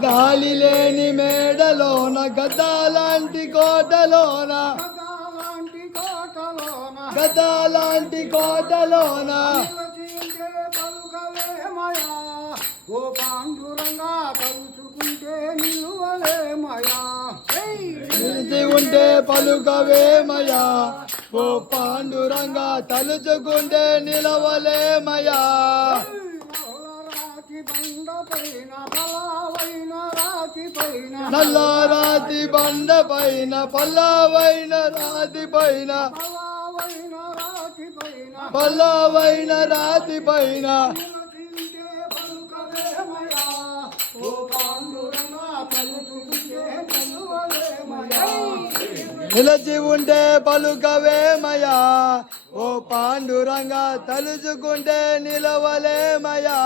గాలి లేని మేడలోన గదాలాంటి కోటలోన గదాలాంటి కోటలోన ఓ పాండురంగా తలుచుకుంటే నిలువలేమయా నిలిచి ఉంటే పలుకవేమయా ఓ పాండురంగా తలుచుకుంటే నిలవలేమయా నల్ల రాతి బండ పైన పల్లవైన రాతి పైన పల్లవైన రాతి పైన నిలచి ఉంటే పలుకవేమయా ఓ పాండురంగా తలుచుకుంటే నిలవలేమయా.